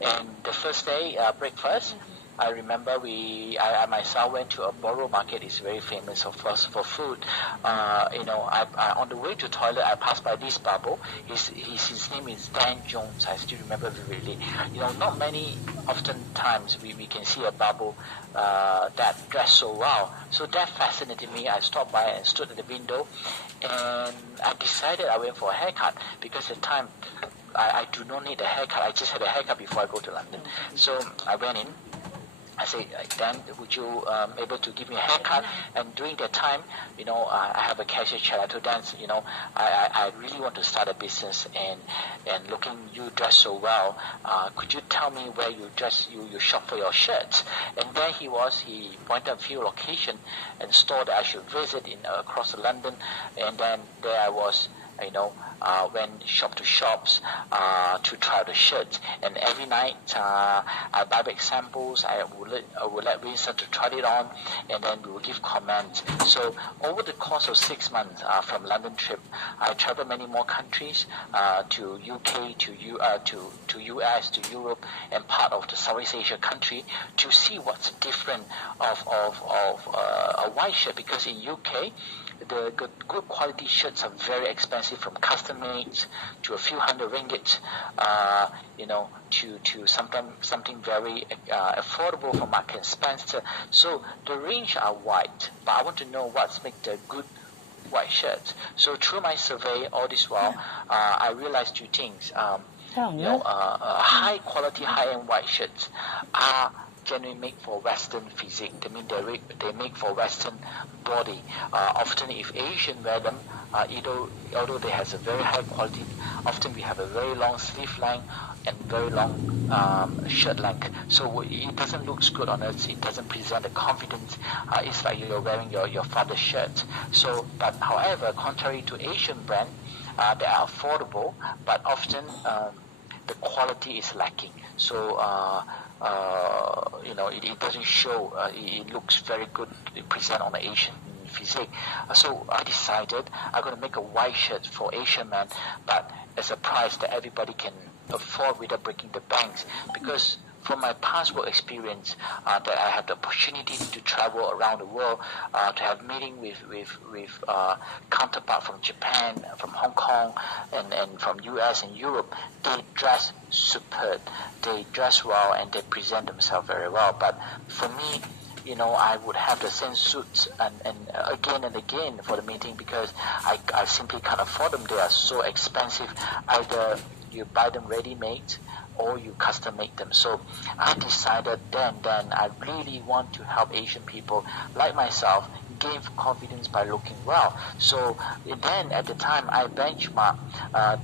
And the first day breakfast, I remember I myself went to a Borough market. It's very famous, of course, for food. On the way to toilet, I passed by this bubble. His name is Dan Jones. I still remember vividly. Not many often times we can see a bubble that dressed so well. So that fascinated me. I stopped by and stood at the window, and I decided I went for a haircut because at the time I do not need a haircut. I just had a haircut before I go to London. So I went in. I said, Dan, would you able to give me a haircut? And during that time, I have a cashier chair. I told Dan, I really want to start a business, and looking you dress so well, could you tell me where you dress, you shop for your shirts? And then he pointed a few locations and store that I should visit in across London, and then there I was. Went shop to shops to try the shirts, and every night I buy back samples. I would let Vincent to try it on, and then we will give comments. So over the course of 6 months from London trip, I traveled many more countries to UK, to US, to Europe, and part of the Southeast Asia country to see what's different of a white shirt, because in UK the good quality shirts are very expensive, from custom made to a few hundred ringgit, to something very affordable from Marks and Spencer. So the range are wide, but I want to know what's make the good white shirts. So through my survey all this while, I realized two things. High quality, high end white shirts are generally made for Western physique. That means they make for Western body. Often if Asian wear them, although they has a very high quality, often we have a very long sleeve length and very long shirt length. So it doesn't look good on us. It doesn't present the confidence. It's like you're wearing your father's shirt. So, but however, contrary to Asian brand, they are affordable, but often the quality is lacking. So it doesn't show. It looks very good. It present on the Asian physique. So I decided I'm going to make a white shirt for Asian men, but at a price that everybody can afford without breaking the banks. Because from my past work experience, that I had the opportunity to travel around the world, to have meeting with counterpart from Japan, from Hong Kong, and from US and Europe. They dress superb, they dress well, and they present themselves very well. But for me, I would have the same suits and again for the meeting, because I simply can't afford them. They are so expensive. Either you buy them ready-made or you custom make them. So I decided then I really want to help Asian people like myself gain confidence by looking well. So then at the time I benchmarked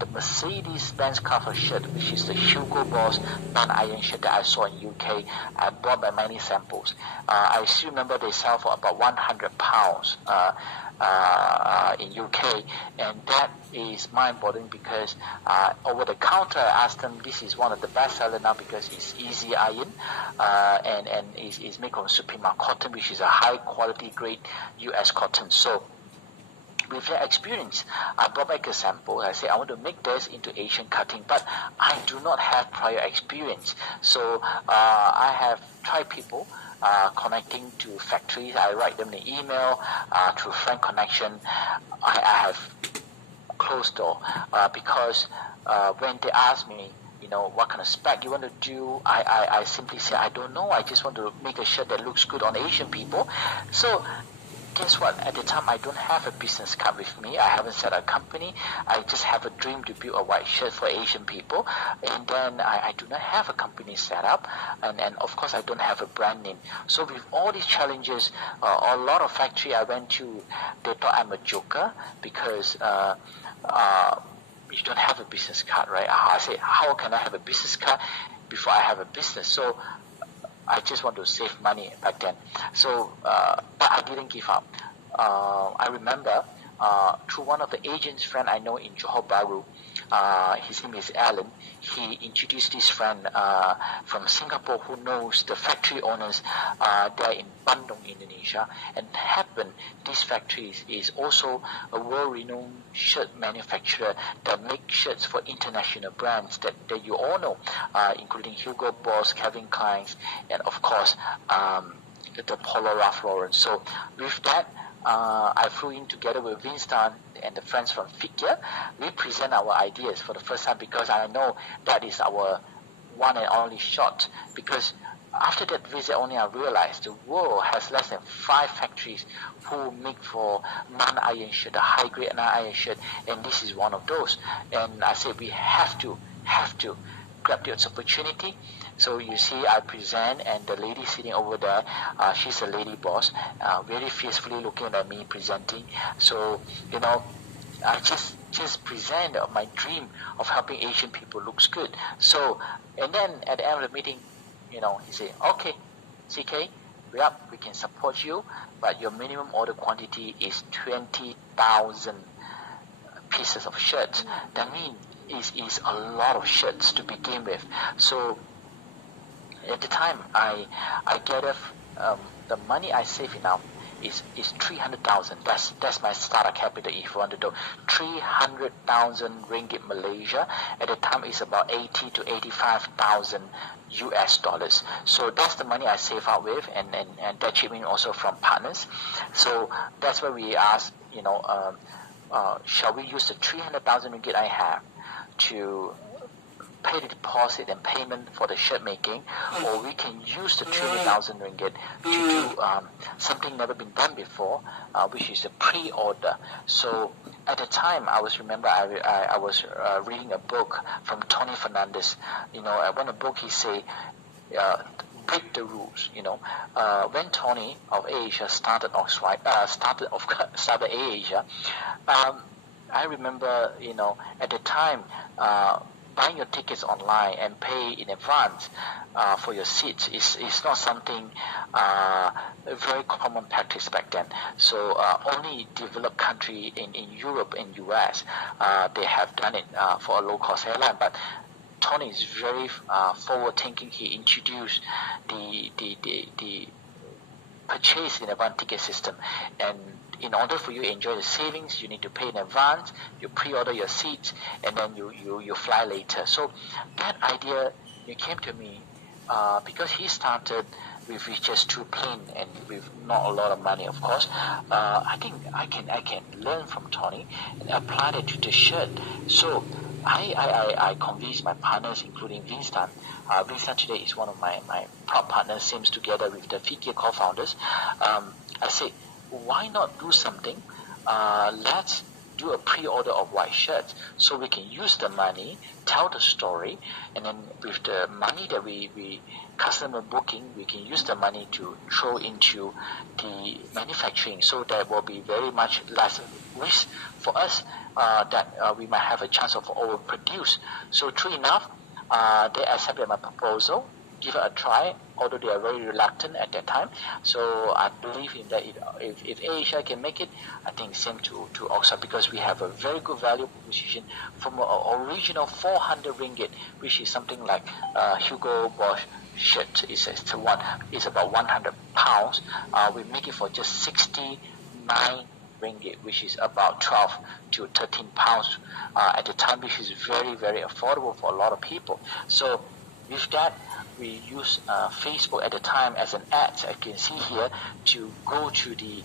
the Mercedes-Benz cover shirt, which is the Hugo Boss non-iron shirt that I saw in UK. I bought by many samples. I still remember they sell for about £100 in UK, and that is mind-boggling, because over the counter I asked them, this is one of the best seller now because it's easy iron, and is made from Suprema cotton, which is a high quality grade US cotton. So with that experience, I brought back a sample. I said I want to make this into Asian cutting, but I do not have prior experience. So I have tried people connecting to factories. I write them an email through friend connection. I have closed door because when they ask me, what kind of spec you want to do, I simply say I don't know. I just want to make a shirt that looks good on Asian people. So guess what? At the time, I don't have a business card with me. I haven't set a company. I just have a dream to build a white shirt for Asian people. And then I do not have a company set up. And of course, I don't have a brand name. So with all these challenges, a lot of factory I went to, they thought I'm a joker because you don't have a business card, right? I say, how can I have a business card before I have a business? So I just want to save money back then. So, but I didn't give up. I remember through one of the agent's friend I know in Johor Bahru. His name is Alan. He introduced this friend from Singapore who knows the factory owners there in Bandung, Indonesia. And happen this factory is also a world-renowned shirt manufacturer that makes shirts for international brands that you all know, including Hugo Boss, Calvin Klein, and of course the Polo Ralph Lauren. So with that, I flew in together with Winston and the friends from Figure. We present our ideas for the first time because I know that is our one and only shot. Because after that visit only I realized the world has less than 5 factories who make for non-iron shirt, the high-grade non-iron shirt, and this is one of those. And I said we have to grab this opportunity. So you see, I present, and the lady sitting over there, she's a lady boss, very fiercely looking at me presenting. So I just present my dream of helping Asian people looks good. So, and then at the end of the meeting, he said, okay, CK, we can support you, but your minimum order quantity is 20,000 pieces of shirts. That means is a lot of shirts to begin with. So at the time, I gathered the money I save enough is 300,000. That's my starter capital. If you want to do 300,000 ringgit Malaysia, at the time it's about 80 to 85,000 US dollars. So that's the money I save out with, and that chipping also from partners. So that's why we asked, shall we use the 300,000 ringgit I have to pay the deposit and payment for the shirt making, or we can use the 300,000 ringgit to do something never been done before, which is a pre-order. So at the time, I was reading a book from Tony Fernandez. When a book he say, break the rules. When Tony of Asia started Asia, I remember, at the time, buying your tickets online and pay in advance for your seats is not something a very common practice back then. So only developed country in Europe and US they have done it for a low cost airline. But Tony is very forward thinking. He introduced the purchase in advance ticket system, and in order for you to enjoy the savings, you need to pay in advance, you pre-order your seats, and then you fly later. So that idea came to me because he started with just 2 planes and with not a lot of money, of course. I think I can learn from Tony and apply that to the shirt. So I convinced my partners, including Winston. Winston today is one of my top partners, same together with the Figure co-founders. I said, why not do something? Let's do a pre-order of white shirts so we can use the money, tell the story, and then with the money that we customer booking, we can use the money to throw into the manufacturing, so there will be very much less risk for us that we might have a chance of overproduce. So true enough, they accepted my proposal, give it a try, although they are very reluctant at that time. So I believe in that if Asia can make it, I think same to Ogos, because we have a very good value proposition from an original 400 ringgit, which is something like Hugo Boss shirt is about 100 pounds. We make it for just 69 ringgit, which is about 12 to 13 pounds at the time, which is very, very affordable for a lot of people. So with that, we use Facebook at the time as an ad, as you can see here, to go to the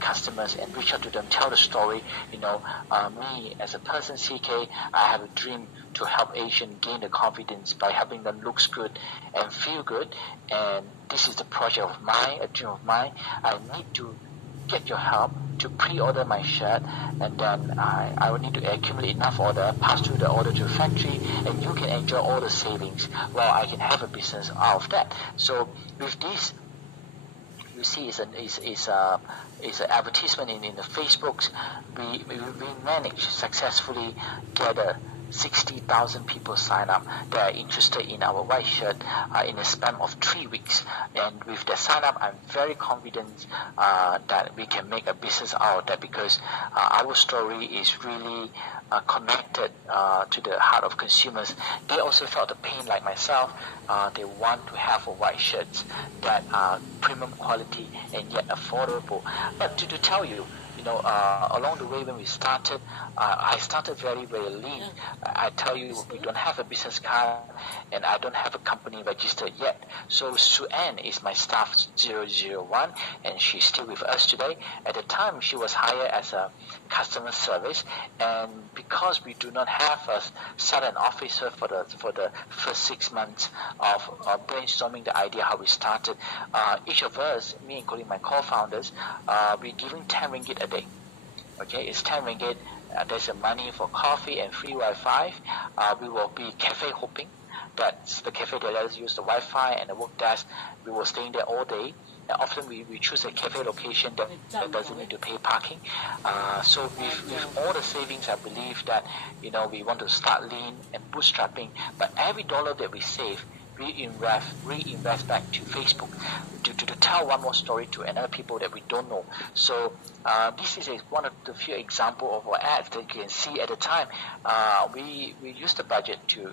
customers and reach out to them, tell the story. Me as a person, CK, I have a dream to help Asian gain the confidence by helping them looks good and feel good. And this is the project of mine, a dream of mine. I need to get your help to pre-order my shirt, and then I will need to accumulate enough order, pass through the order to the factory, and you can enjoy all the savings while I can have a business out of that. So with this, you see, it's an advertisement in the Facebooks. We managed successfully gather 60,000 people sign up that are interested in our white shirt in a span of 3 weeks. And with the sign up, I'm very confident that we can make a business out of that, because our story is really connected to the heart of consumers. They also felt the pain like myself. They want to have a white shirts that are premium quality and yet affordable. But to tell you, along the way when we started, I started very, very lean. I tell you, we don't have a business card and I don't have a company registered yet. So Sue Ann is my staff 001 and she's still with us today. At the time, she was hired as a customer service, and because we do not have a silent officer for the first 6 months of brainstorming the idea how we started, each of us, me including my co-founders, we're giving 10 ringgit a day. Okay, it's 10 ringgit. There's a money for coffee and free Wi-Fi. We will be cafe hopping. That's the cafe that let us use the Wi-Fi and the work desk. We were staying there all day. And often we choose a cafe location that doesn't need to pay parking. So with all the savings, I believe that we want to start lean and bootstrapping. But every dollar that we save, reinvest back to Facebook to tell one more story to another people that we don't know. So this is one of the few examples of our ads that you can see at the time. We used the budget to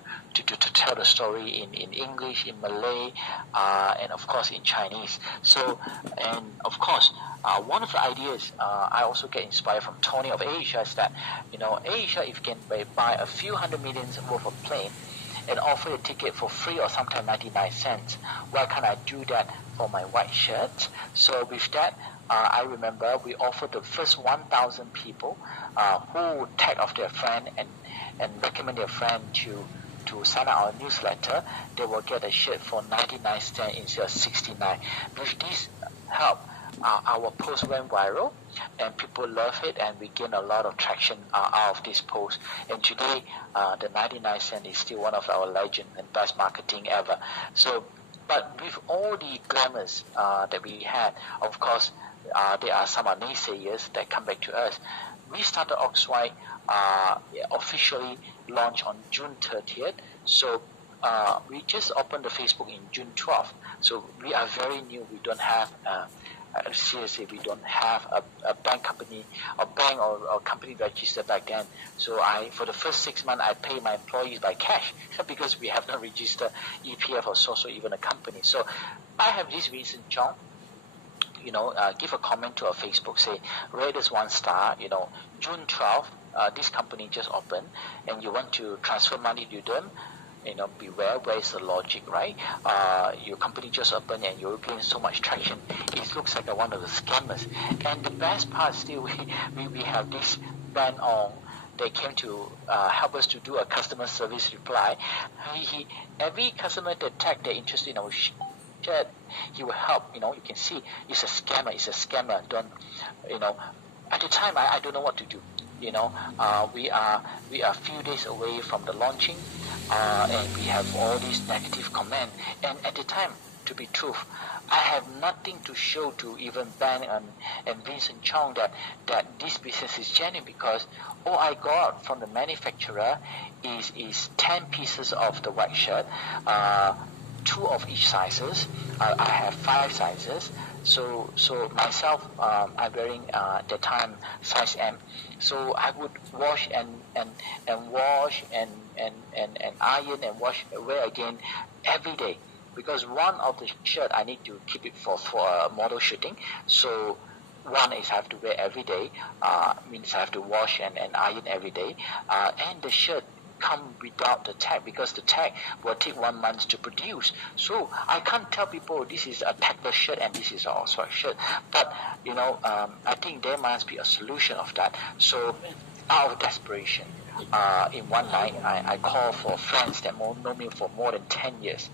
tell the story in English, in Malay, and of course in Chinese. So, and of course, one of the ideas I also get inspired from Tony of Asia is that, Asia, if you can buy a few hundred millions worth of plane and offer a ticket for free or sometimes 99 cents. Why can't I do that for my white shirt? So with that, I remember we offered the first 1,000 people who tag off their friend and recommend their friend to sign up our newsletter. They will get a shirt for 99 cents instead of 69. With this help, our post went viral and people love it, and we gain a lot of traction out of this post. And today, the 99 cent is still one of our legend and best marketing ever. So, but with all the glamours that we had, of course, there are some naysayers that come back to us. We started Oxwhite officially launched on June 30th. So we just opened the Facebook in June 12th. So we are very new. We don't have seriously, we don't have a bank company or company registered back then. So for the first 6 months, I pay my employees by cash because we have not registered EPF or so even a company. So I have this Vincent Chong, give a comment to our Facebook, say, rate us 1 star, June 12th, this company just opened and you want to transfer money to them. Beware, where is the logic, right? Your company just opened and you're getting so much traction. It looks like one of the scammers. And the best part still, we have this Ben Ong. They came to help us to do a customer service reply. Every customer that tagged their interest in our shirt, he will help. You can see it's a scammer. It's a scammer. Don't, at the time, I don't know what to do. We are a few days away from the launching, and we have all these negative comments. And at the time, to be truth, I have nothing to show to even Ben and Vincent Chong that this business is genuine, because all I got from the manufacturer is 10 pieces of the white shirt, 2 of each sizes. I have 5 sizes. So myself, I'm wearing the time size M. So I would wash and wash and iron and wear again every day, because one of the shirt I need to keep it for a model shooting. So one is I have to wear every day, means I have to wash and iron every day, and the shirt come without the tag, because the tag will take 1 month to produce. So I can't tell people this is a tagless shirt and this is an Oxford shirt. But I think there must be a solution of that. So out of desperation, in one night I call for friends that know me for more than 10 years.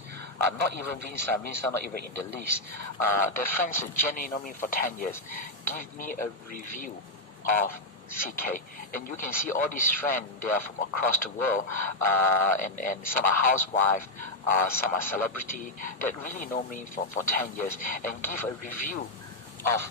Not even Vincent not even in the list. The friends that genuinely know me for 10 years give me a review of CK, and you can see all these friends. They are from across the world, and some are housewives, some are celebrity that really know me for 10 years and give a review of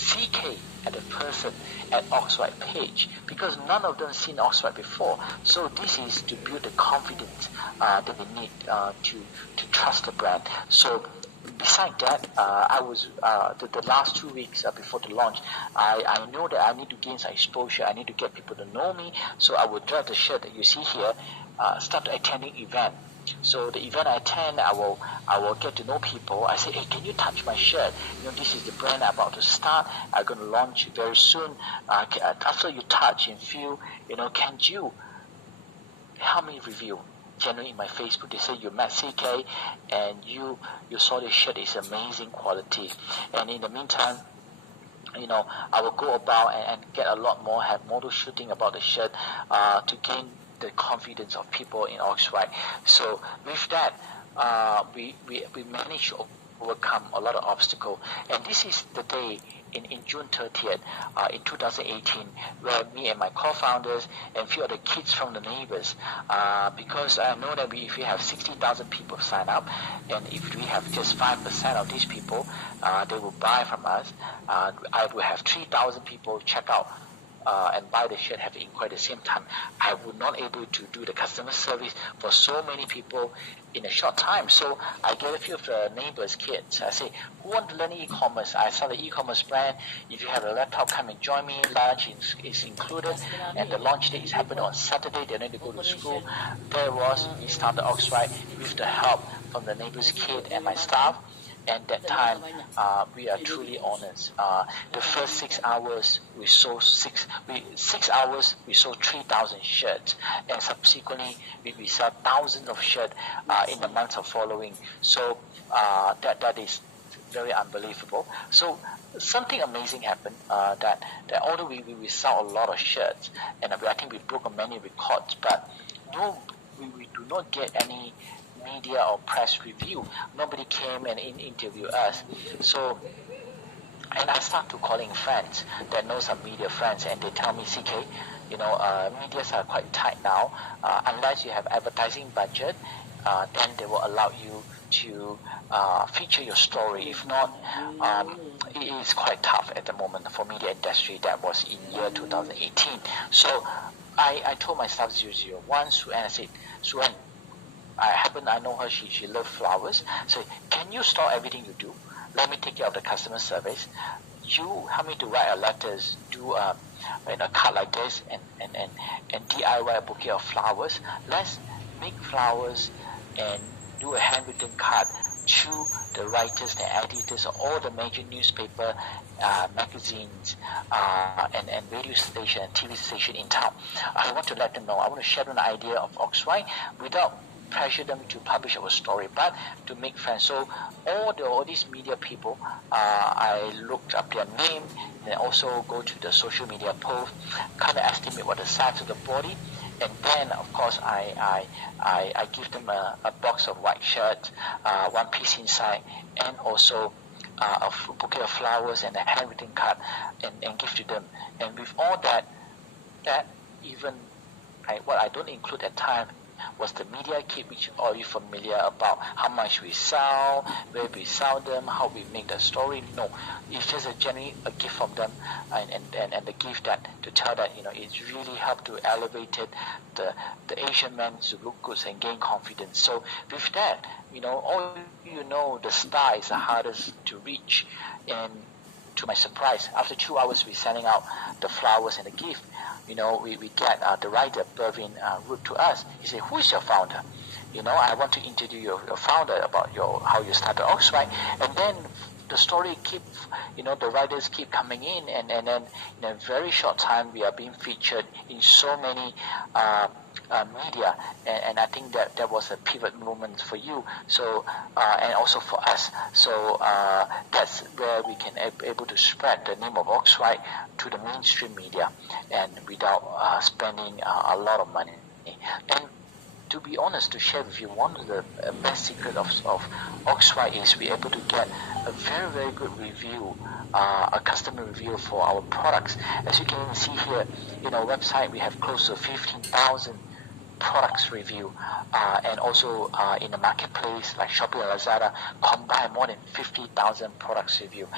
CK at the person at Oxrite page, because none of them seen Oxrite before. So this is to build the confidence that they need to trust the brand. So beside that, I was the last 2 weeks before the launch, I know that I need to gain some exposure. I need to get people to know me. So I would drag the shirt that you see here, start attending event. So the event I attend, I will get to know people. I say, hey, can you touch my shirt? This is the brand I'm about to start. I'm going to launch very soon. After you touch and feel, can you help me review? Generally in my Facebook, they say you met CK and you saw the shirt is amazing quality. And in the meantime, I will go about and get a lot more, have model shooting about the shirt to gain the confidence of people in Oxrite. So with that, we managed to overcome a lot of obstacles. And this is the day in June 30th in 2018 where me and my co-founders and a few other kids from the neighbors, because I know that if we have 60,000 people sign up, and if we have just 5% of these people, they will buy from us, I will have 3,000 people check out and buy the shirt, have the inquiry at the same time. I would not able to do the customer service for so many people in a short time. So I get a few of the neighbors' kids. I say, who want to learn e-commerce? I sell the e-commerce brand. If you have a laptop, come and join me. Lunch is included, and the launch date is happening on Saturday. They need to go to school. There was, we started Oxrite with the help from the neighbors' kid and my staff. And that time, we are truly honest. The first 6 hours, we sold 3,000 shirts, and subsequently we sell thousands of shirts in the months of following. So that is very unbelievable. So something amazing happened. That although we sell a lot of shirts, and I think we broke many records, but no, we do not get any media or press review. Nobody came and interviewed us. So, and I start to calling friends that know some media friends, and they tell me, CK, medias are quite tight now. Unless you have advertising budget, then they will allow you to feature your story. If not, it is quite tough at the moment for media industry. That was in year 2018. So I told my staff 001, Sue, and I said, Sue, I know her, she loves flowers. So can you store everything you do? Let me take care of the customer service. You help me to write letters, do a card like this, and DIY a bouquet of flowers. Let's make flowers and do a handwritten card to the writers, the editors of all the major newspaper, magazines, and radio station and TV station in town. I want to let them know. I want to share an idea of Oxrite without pressure them to publish our story, but to make friends. So all these media people, I looked up their name and also go to the social media post, kind of estimate what the size of the body, and then of course I give them a box of white shirts, one piece inside, and also a bouquet of flowers and a handwritten card, and give to them. And with all that even what I don't include at time was the media kit, which are you familiar about how much we sell, where we sell them, how we make the story. No, it's just generally a gift from them, and the gift that to tell that it's really helped to elevate the Asian men to look good and gain confidence. So with that, the star is the hardest to reach. And to my surprise, after 2 hours we sending out the flowers and the gift, we get the writer Bervin wrote to us. He said, who is your founder? I want to introduce your founder about how you started Oxrite. And then the story the writers keep coming in, and then in a very short time we are being featured in so many media, and I think that was a pivot moment for you. So and also for us. So that's where we can able to spread the name of Oxrite to the mainstream media, and without spending a lot of money. And to be honest, to share with you, one of the best secret of Oxrite is we're able to get a very, very good review, a customer review for our products. As you can see here, our website, we have close to 15,000 products review, and also in the marketplace like Shopee and Lazada, combine more than 50,000 products review.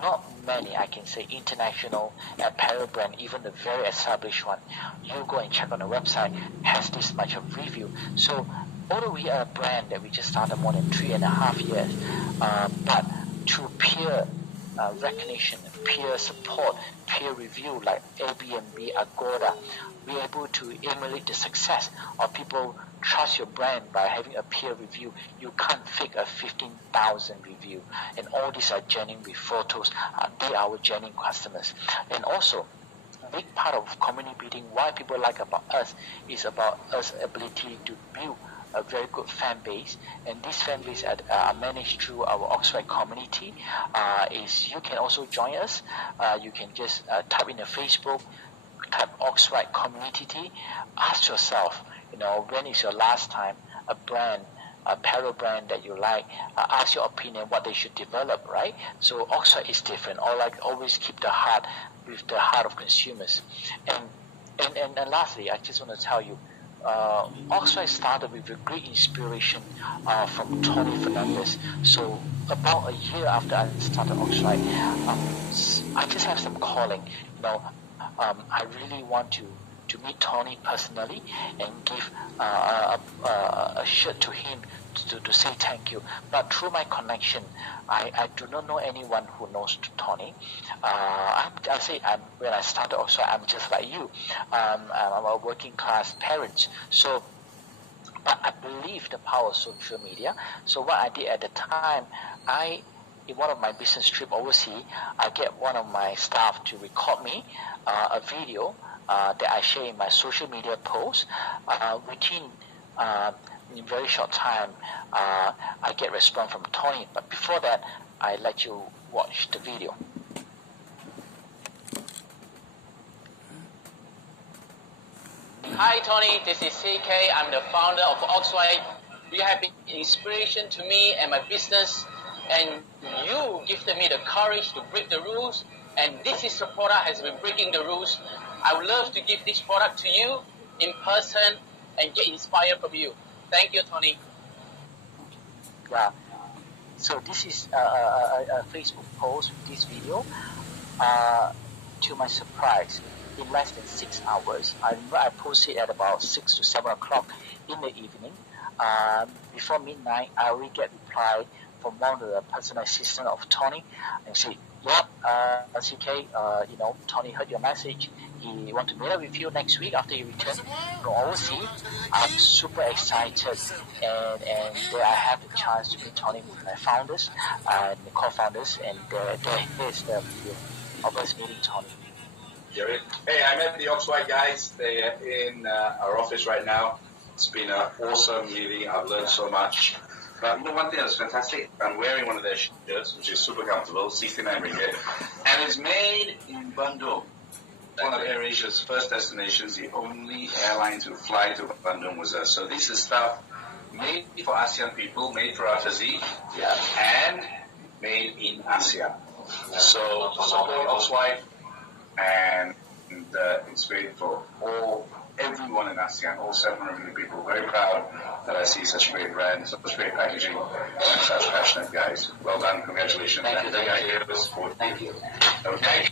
Not many, I can say, international apparel brand, even the very established one, you go and check on the website, has this much of review. So although we are a brand that we just started more than 3.5 years, but through peer recognition, peer support, peer review like Airbnb, Agoda, we're able to emulate the success of people trust your brand by having a peer review. You can't fake a 15,000 review, and all these are genuine with photos. They are our genuine customers. And also, a big part of community building, why people like about us, is about us ability to build a very good fan base, and this fan base are managed through our Oxford community. Is you can also join us. You can just type in the Facebook, type Oxford community. Ask yourself, when is your last time a brand, apparel brand that you like, ask your opinion what they should develop, right? So Oxford is different. Or like always keep the heart with the heart of consumers. And lastly, I just want to tell you, Oxford started with a great inspiration from Tony Fernandez. So about a year after I started Oxford, I just have some calling. I really want to meet Tony personally and give a shirt to him to say thank you. But through my connection, I do not know anyone who knows Tony. When I started also, I'm just like you. I'm a working class parent. So, but I believe the power of social media. So what I did at the time, in one of my business trip overseas, I get one of my staff to record me a video that I share in my social media posts. In very short time, I get response from Tony. But before that, I let you watch the video. Hi Tony, this is CK. I'm the founder of Oxwhite. You have been inspiration to me and my business, and you gifted me the courage to break the rules, and this is the product has been breaking the rules. I would love to give this product to you in person and get inspired from you. Thank you, Tony. Yeah. So this is a Facebook post with this video. To my surprise, in less than 6 hours, I remember I posted at about 6 to 7 o'clock in the evening. Before midnight, I already get reply from one of the personal assistant of Tony and say, "Yep, CK, Tony heard your message. He want to meet up with you next week after you return from overseas." I'm super excited, and there I have the chance to meet Tony with my founders and the co-founders, and here's the video of us meeting Tony. Hey, I met the Oxwhite guys. They're in our office right now. It's been an awesome meeting. I've learned so much. But one thing that's fantastic, I'm wearing one of their shirts, which is super comfortable, 69 ringgit, and it's made in Bandung. One of AirAsia's first destinations, the only airline to fly to Bandung was us. So this is stuff made for ASEAN people, made for our physique, and made in ASEAN. So support Oxwhite, and it's great for everyone in ASEAN, all 700 million people. Very proud that I see such great brands, such great packaging, and such passionate guys. Well done, congratulations. Thank you. Thank you. Thank you. Okay.